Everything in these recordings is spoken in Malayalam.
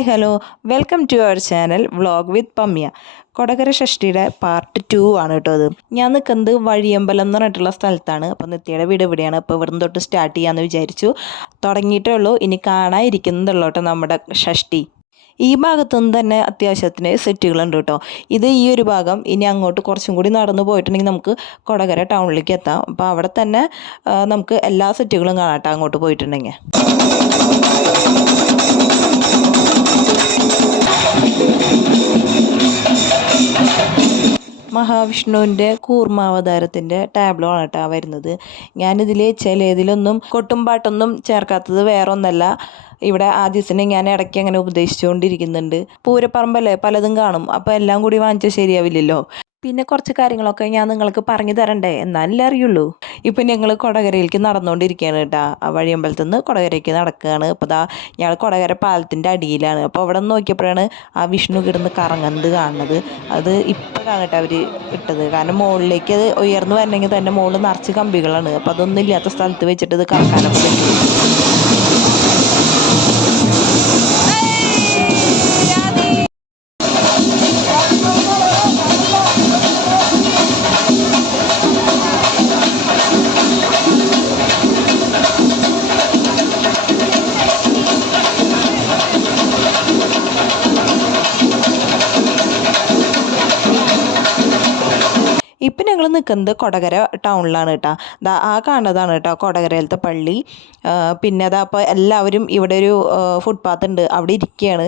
Hi hello. Welcome to our channel vlog with Pamya. Kodakara ഷഷ്ടിയുടെ part two ആണ് കേട്ടോ അത്. ഞാൻ നിൽക്കുന്നത് വഴിയമ്പലം എന്ന് പറഞ്ഞിട്ടുള്ള സ്ഥലത്താണ്. അപ്പോൾ നിത്യയുടെ വീട് ഇവിടെയാണ്. അപ്പോൾ ഇവിടുന്ന് തൊട്ട് സ്റ്റാർട്ട് ചെയ്യാമെന്ന് വിചാരിച്ചു. തുടങ്ങിയിട്ടേ ഉള്ളൂ. ഇനി കാണാതിരിക്കുന്നുള്ളൂ കേട്ടോ നമ്മുടെ ഷഷ്ടി. ഈ ഭാഗത്തു നിന്ന് തന്നെ അത്യാവശ്യത്തിന് സെറ്റുകളുണ്ട് കേട്ടോ. ഇത് ഈ ഒരു ഭാഗം ഇനി അങ്ങോട്ട് കുറച്ചും കൂടി നടന്നു പോയിട്ടുണ്ടെങ്കിൽ നമുക്ക് കൊടകര ടൗണിലേക്ക് എത്താം. അപ്പോൾ അവിടെ തന്നെ നമുക്ക് എല്ലാ സെറ്റുകളും കാണാം അങ്ങോട്ട് പോയിട്ടുണ്ടെങ്കിൽ. മഹാവിഷ്ണുവിന്റെ കൂർമാവതാരത്തിന്റെ ടാബ്ലോ ആണ് കേട്ടോ വരുന്നത്. ഞാനിതിൽ ചിലതിലൊന്നും കൊട്ടും പാട്ടൊന്നും ചേർക്കാത്തത് വേറെ ഒന്നല്ല ഇവിടെ ആദ്യസിനെ ഞാൻ ഇടയ്ക്ക് അങ്ങനെ ഉപദേശിച്ചുകൊണ്ടിരിക്കുന്നുണ്ട്. പൂരപ്പറമ്പല്ലേ പലതും കാണും. അപ്പോൾ എല്ലാം കൂടി വാങ്ങിച്ചാൽ ശരിയാവില്ലല്ലോ. പിന്നെ കുറച്ച് കാര്യങ്ങളൊക്കെ ഞാൻ നിങ്ങൾക്ക് പറഞ്ഞു തരണ്ടേ? എന്നാലല്ലേ അറിയുള്ളൂ. ഇപ്പം ഞങ്ങൾ കൊടകരയിലേക്ക് നടന്നുകൊണ്ടിരിക്കുകയാണ് കേട്ടോ ആ വഴിയമ്പലത്തിൽ നിന്ന് കൊടകരയ്ക്ക് നടക്കുകയാണ്. അപ്പോൾ ദാ ഞങ്ങൾ കൊടകര പാലത്തിന്റെ അടിയിലാണ്. അപ്പോൾ അവിടെ നിന്ന് നോക്കിയപ്പോഴാണ് ആ വിഷ്ണു കിടന്ന് കറങ്ങുന്നത് കാണുന്നത്. അത് ഇപ്പോഴാണ് കേട്ടോ അവർ ഇട്ടത്. കാരണം മുകളിലേക്ക് അത് ഉയർന്നു വരണമെങ്കിൽ തന്നെ മുകളിൽ നിറച്ച് കമ്പികളാണ്. അപ്പോൾ അതൊന്നും ഇല്ലാത്ത സ്ഥലത്ത് വെച്ചിട്ട് ഇത് കറക്കാനൊക്കെ ഇപ്പം ഞങ്ങൾ നിൽക്കുന്നത് കൊടകര ടൗണിലാണ് കേട്ടോ. ദാ ആ കാണുന്നതാണ് കേട്ടോ കൊടകരയിലത്തെ പള്ളി. പിന്നെ അതാ അപ്പോൾ എല്ലാവരും ഇവിടെ ഒരു ഫുട്പാത്ത് ഉണ്ട്. അവിടെ ഇരിക്കുകയാണ്.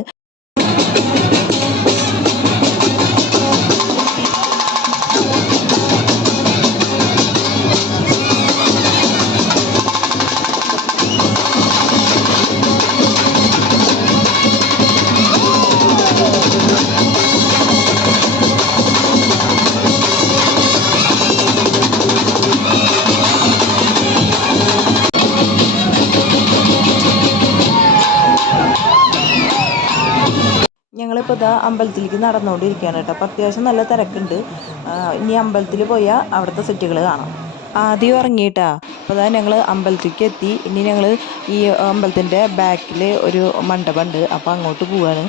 ഇതാ അമ്പലത്തിലേക്ക് നടന്നുകൊണ്ടിരിക്കുകയാണ് കേട്ടോ. അപ്പോൾ അത്യാവശ്യം നല്ല തിരക്കുണ്ട്. ഇനി അമ്പലത്തിൽ പോയാൽ അവിടുത്തെ സെറ്റുകൾ കാണാം. ആദ്യം ഇറങ്ങിയിട്ടാ. അപ്പോൾ അതാ ഞങ്ങൾ അമ്പലത്തിലേക്ക് എത്തി. ഇനി ഞങ്ങൾ ഈ അമ്പലത്തിന്റെ ബാക്കിൽ ഒരു മണ്ഡപമുണ്ട് അപ്പോൾ അങ്ങോട്ട് ആ,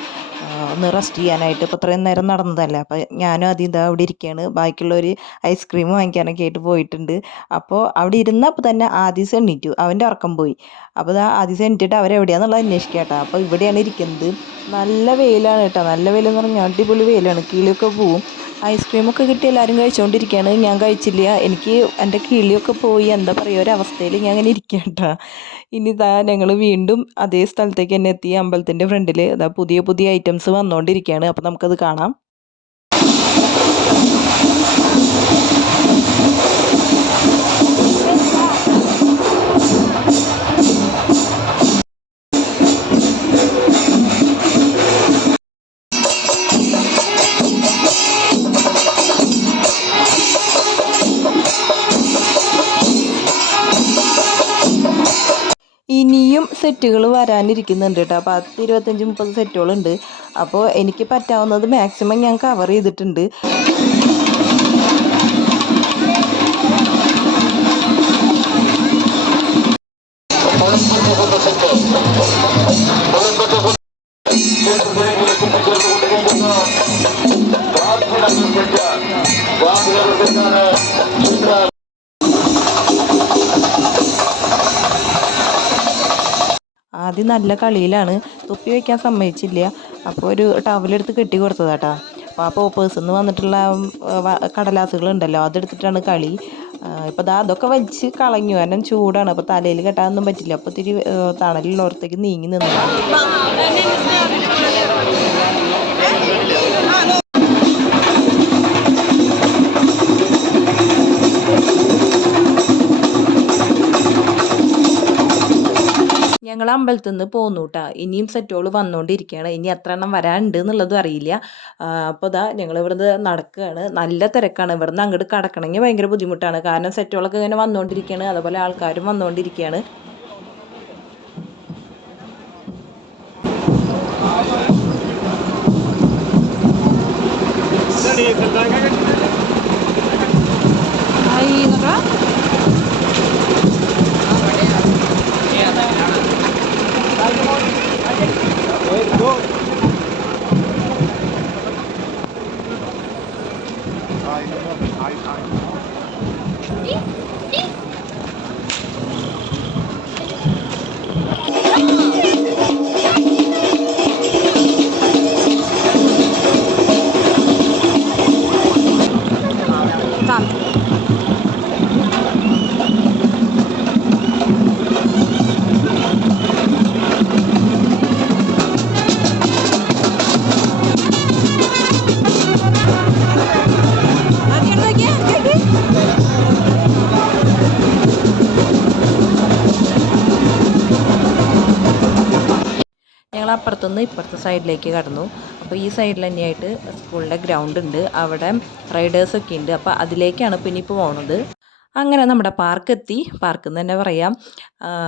ഒന്ന് റെസ്റ്റ് ചെയ്യാനായിട്ട് ഇപ്പോൾ ഇത്രയും നേരം നടന്നതല്ലേ? അപ്പോൾ ഞാനും ആദ്യം ഇതാ അവിടെ ഇരിക്കുകയാണ് ബാക്കിയുള്ളവർ ഐസ്ക്രീം വാങ്ങിക്കാനൊക്കെ ആയിട്ട് പോയിട്ടുണ്ട്. അപ്പോൾ അവിടെ ഇരുന്നപ്പോൾ തന്നെ ആദ്യം എണ്ണീറ്റു അവന്റെ ഉറക്കം പോയി. അപ്പോൾ ഇതാ ആദ്യം എണീറ്റിട്ട് അവരെവിടെയാണെന്നുള്ളത് അന്വേഷിക്കാം കേട്ടോ. അപ്പോൾ ഇവിടെയാണ് ഇരിക്കുന്നത്. നല്ല വെയിലാണ് കേട്ടോ. നല്ല വെയിലെന്ന് പറഞ്ഞാൽ അടിപൊളി വെയിലാണ്. കിളിയൊക്കെ പോവും. ഐസ്ക്രീമൊക്കെ കിട്ടി എല്ലാവരും കഴിച്ചുകൊണ്ടിരിക്കുകയാണ് ഞാൻ കഴിച്ചില്ല. എനിക്ക് എന്റെ കിളിയൊക്കെ പോയി. എന്താ പറയുക ഒരവസ്ഥയിൽ ഞാൻ അങ്ങനെ ഇരിക്കുക കേട്ടോ ഇനി ഇതാ ഞങ്ങൾ വീണ്ടും അതേ സ്ഥലത്തേക്ക് തന്നെ എത്തി. അമ്പലത്തിന്റെ ഫ്രണ്ടിൽ അതാ പുതിയ പുതിയ ഐറ്റംസ് വന്നുകൊണ്ടിരിക്കുകയാണ് അപ്പോൾ നമുക്കത് കാണാം. സെറ്റുകൾ വരാനിരിക്കുന്നുണ്ട് കേട്ടോ. അപ്പോൾ പത്ത് ഇരുപത്തഞ്ച് മുപ്പത് സെറ്റുകളുണ്ട് അപ്പോൾ എനിക്ക് പറ്റാവുന്നത് മാക്സിമം ഞാൻ കവർ ചെയ്തിട്ടുണ്ട്. ആദ്യം നല്ല കളിയിലാണ്. തൊപ്പി വയ്ക്കാൻ സമ്മതിച്ചില്ല. അപ്പോൾ ഒരു ടവലെടുത്ത് കെട്ടി കൊടുത്തതാട്ടാ. അപ്പോൾ ആ പോപ്പേഴ്സിൽ നിന്ന് വന്നിട്ടുള്ള കടലാസുകളുണ്ടല്ലോ അതെടുത്തിട്ടാണ് കളി. ഇപ്പോൾ ദാ അതൊക്കെ വലിച്ച് കളഞ്ഞു. കാരണം ചൂടാണ്. അപ്പോൾ തലയിൽ കെട്ടാനൊന്നും പറ്റില്ല. അപ്പോൾ ഇത്തിരി ആ, തണലുള്ളോടത്തേക്ക് നീങ്ങി നിന്നതാണ് ഞങ്ങൾ അമ്പലത്തിൽ നിന്ന് പോന്നു കേട്ടോ ഇനിയും സെറ്റുകൾ വന്നുകൊണ്ടിരിക്കുകയാണ് ഇനി എത്ര എണ്ണം വരാനുണ്ട് എന്നുള്ളതും അറിയില്ല. അപ്പോൾ ഇതാ ഞങ്ങൾ ഇവിടുന്ന് നടക്കുകയാണ് നല്ല തിരക്കാണ്. ഇവിടുന്ന് അങ്ങോട്ട് കടക്കണമെങ്കിൽ ഭയങ്കര ബുദ്ധിമുട്ടാണ്. കാരണം സെറ്റുകളൊക്കെ ഇങ്ങനെ വന്നുകൊണ്ടിരിക്കുകയാണ് അതുപോലെ ആൾക്കാരും വന്നുകൊണ്ടിരിക്കുകയാണ് ഞങ്ങൾ അപ്പുറത്തുനിന്ന് ഇപ്പുറത്തെ സൈഡിലേക്ക് കടന്നു. അപ്പോൾ ഈ സൈഡിൽ തന്നെയായിട്ട് സ്കൂളിന്റെ ഗ്രൗണ്ട് ഉണ്ട്. അവിടെ റൈഡേഴ്സൊക്കെ ഉണ്ട്. അപ്പോൾ അതിലേക്കാണ് പിന്നെ ഇപ്പോൾ പോണത്. അങ്ങനെ നമ്മുടെ പാർക്കെത്തി. പാർക്ക് എന്ന് തന്നെ പറയാം.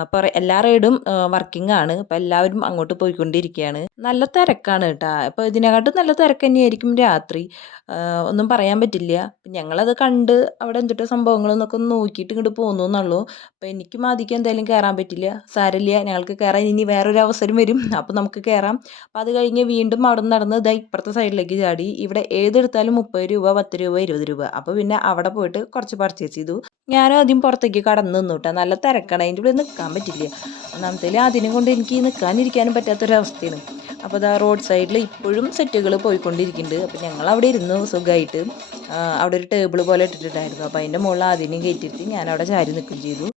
അപ്പോൾ എല്ലാ റൈഡും വർക്കിംഗ് ആണ് അപ്പോൾ എല്ലാവരും അങ്ങോട്ട് പോയിക്കൊണ്ടിരിക്കുകയാണ് നല്ല തിരക്കാണ് കേട്ടോ അപ്പോൾ ഇതിനെക്കാട്ടും നല്ല തിരക്ക് തന്നെയായിരിക്കും രാത്രി. ഒന്നും പറയാൻ പറ്റില്ല. ഞങ്ങളത് കണ്ട് അവിടെ എന്തൊക്കെ സംഭവങ്ങളെന്നൊക്കെ ഒന്ന് നോക്കിയിട്ട് ഇങ്ങോട്ട് പോന്നു എന്നുള്ളൂ അപ്പോൾ എനിക്ക് ആദ്യം എന്തായാലും കയറാൻ പറ്റില്ല. സാരമില്ല ഞങ്ങൾക്ക് കയറാൻ ഇനി വേറൊരു അവസരം വരും. അപ്പോൾ നമുക്ക് കയറാം അപ്പോൾ അത് കഴിഞ്ഞ് വീണ്ടും അവിടെ നിന്ന് നടന്ന് ഇതാ ഇപ്പുറത്തെ സൈഡിലേക്ക് ചാടി. ഇവിടെ ഏതെടുത്താലും മുപ്പത് രൂപ പത്ത് രൂപ ഇരുപത് രൂപ. അപ്പോൾ പിന്നെ അവിടെ പോയിട്ട് കുറച്ച് പർച്ചേസ് ചെയ്തു. ഞാനും ആദ്യം പുറത്തേക്ക് കടന്നു നിന്നു കേട്ടോ നല്ല തിരക്കാണ്. അതിന്റെ ഉള്ളിൽ നിൽക്കാൻ പറ്റില്ല. ഒന്നാമത്തെ അതിനും കൊണ്ട് എനിക്ക് നിൽക്കാനിരിക്കാനും പറ്റാത്തൊരവസ്ഥയാണ്. അപ്പോൾ അതാ റോഡ് സൈഡിൽ ഇപ്പോഴും സെറ്റുകൾ പോയിക്കൊണ്ടിരിക്കുന്നുണ്ട്. അപ്പോൾ ഞങ്ങൾ അവിടെ ഇരുന്നു സുഖമായിട്ട്. അവിടെ ഒരു ടേബിൾ പോലെ ഇട്ടിട്ടുണ്ടായിരുന്നു. അപ്പോൾ അതിന്റെ മുകളിൽ ആദ്യം കയറ്റിയിട്ട് ഞാൻ അവിടെ ചാരി നിൽക്കുകയും ചെയ്തു.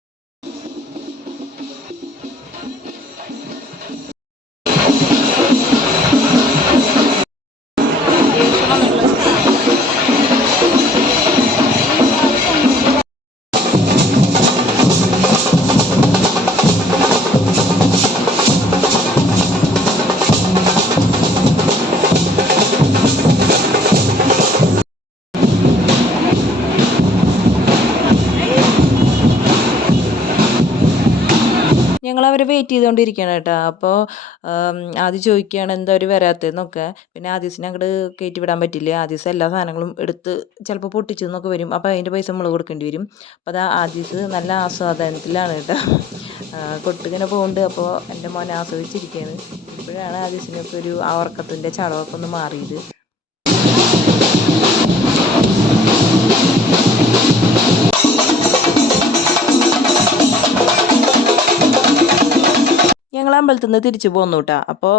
ഞങ്ങൾ അവരെ വെയിറ്റ് ചെയ്തുകൊണ്ടിരിക്കുകയാണ് കേട്ടോ അപ്പോൾ ആദ്യം ചോദിക്കുകയാണ് എന്താ അവർ വരാത്തതെന്നൊക്കെ. പിന്നെ ആദ്യസിനെ അങ്ങോട്ട് കയറ്റി വിടാൻ പറ്റില്ല. ആദ്യസ് എല്ലാ സാധനങ്ങളും എടുത്ത് ചിലപ്പോൾ പൊട്ടിച്ചു എന്നൊക്കെ വരും. അപ്പോൾ അതിന്റെ പൈസ നമ്മൾ കൊടുക്കേണ്ടി വരും. അപ്പോൾ അത് ആദ്യസ് നല്ല ആസ്വാദനത്തിലാണ് കേട്ടോ. കൊട്ടിങ്ങനെ പോകുന്നുണ്ട് അപ്പോൾ എന്റെ മോനെ ആസ്വദിച്ചിരിക്കുകയാണ് ഇപ്പോഴാണ് ആദ്യസിനൊക്കെ ഒരു ആ ഉറക്കത്തിന്റെ ചടവൊക്കെ ഒന്ന് മാറിയത്. ഞങ്ങൾ അമ്പലത്തിൽ നിന്ന് തിരിച്ചു പോന്നു കേട്ടോ അപ്പോൾ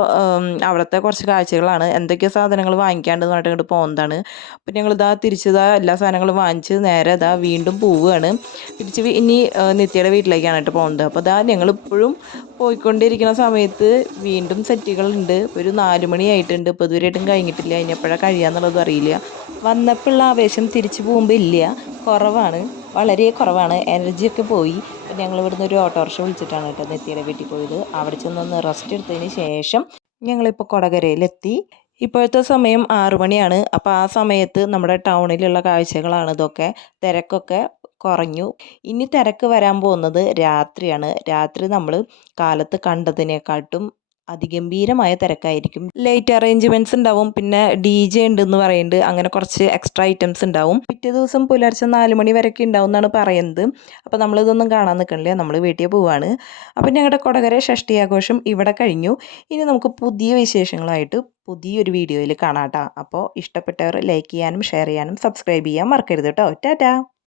അവിടുത്തെ കുറച്ച് കാഴ്ചകളാണ്. എന്തൊക്കെ സാധനങ്ങൾ വാങ്ങിക്കാണ്ട് പറഞ്ഞിട്ട് ഇങ്ങോട്ട് പോകുന്നതാണ് അപ്പോൾ ഞങ്ങൾ ഇതാ തിരിച്ചതാ എല്ലാ സാധനങ്ങളും വാങ്ങിച്ച് നേരെ ഇതാ വീണ്ടും പോവുകയാണ്. തിരിച്ച് ഇനി നിത്യയുടെ വീട്ടിലേക്കാണ് കേട്ടോ പോകുന്നത് അപ്പോൾ ഇതാ ഞങ്ങൾ ഇപ്പോഴും പോയിക്കൊണ്ടിരിക്കുന്ന സമയത്ത് വീണ്ടും സെറ്റുകളുണ്ട്. ഒരു നാല് മണിയായിട്ടുണ്ട് ഇപ്പോൾ ഇതുവരെയായിട്ടും കഴിഞ്ഞിട്ടില്ല. ഇനി എപ്പോഴാണ് കഴിയാന്നുള്ളതും അറിയില്ല. വന്നപ്പോഴുള്ള ആവേശം തിരിച്ചു പോകുമ്പോൾ ഇല്ല. കുറവാണ്. വളരെ കുറവാണ്. എനർജിയൊക്കെ പോയി. അപ്പം ഞങ്ങൾ ഇവിടുന്ന് ഒരു ഓട്ടോറിക്ഷ വിളിച്ചിട്ടാണ് കേട്ടോ നെത്തിയുടെ വീട്ടിൽ പോയത്. അവിടെ ചെന്നൊന്ന് റെസ്റ്റ് എടുത്തതിന് ശേഷം ഞങ്ങളിപ്പോൾ കൊടകരയിലെത്തി. ഇപ്പോഴത്തെ സമയം ആറു മണിയാണ്. അപ്പോൾ ആ സമയത്ത് നമ്മുടെ ടൗണിലുള്ള കാഴ്ചകളാണ് ഇതൊക്കെ. തിരക്കൊക്കെ കുറഞ്ഞു. ഇനി തിരക്ക് വരാൻ പോകുന്നത് രാത്രിയാണ്. രാത്രി നമ്മൾ കാലത്ത് കണ്ടതിനെക്കാട്ടും അതിഗംഭീരമായ തിരക്കായിരിക്കും. ലൈറ്റ് അറേഞ്ച്മെന്റ്സ് ഉണ്ടാവും. പിന്നെ ഡി ജെ ഉണ്ട് എന്ന് പറയുന്നുണ്ട് അങ്ങനെ കുറച്ച് എക്സ്ട്രാ ഐറ്റംസ് ഉണ്ടാവും. പിറ്റേ ദിവസം പുലർച്ചെ നാല് മണി വരെയൊക്കെ ഉണ്ടാവും എന്നാണ് പറയുന്നത്. അപ്പോൾ നമ്മളിതൊന്നും കാണാൻ നിൽക്കണില്ല. നമ്മൾ വീട്ടിൽ പോവാണ്. അപ്പോൾ ഞങ്ങളുടെ കൊടകര ഷഷ്ടി ആഘോഷം ഇവിടെ കഴിഞ്ഞു. ഇനി നമുക്ക് പുതിയ വിശേഷങ്ങളായിട്ട് പുതിയൊരു വീഡിയോയിൽ കാണാം കേട്ടോ അപ്പോൾ ഇഷ്ടപ്പെട്ടവർ ലൈക്ക് ചെയ്യാനും ഷെയർ ചെയ്യാനും സബ്സ്ക്രൈബ് ചെയ്യാൻ മറക്കരുത് കേട്ടോ ടാറ്റാ!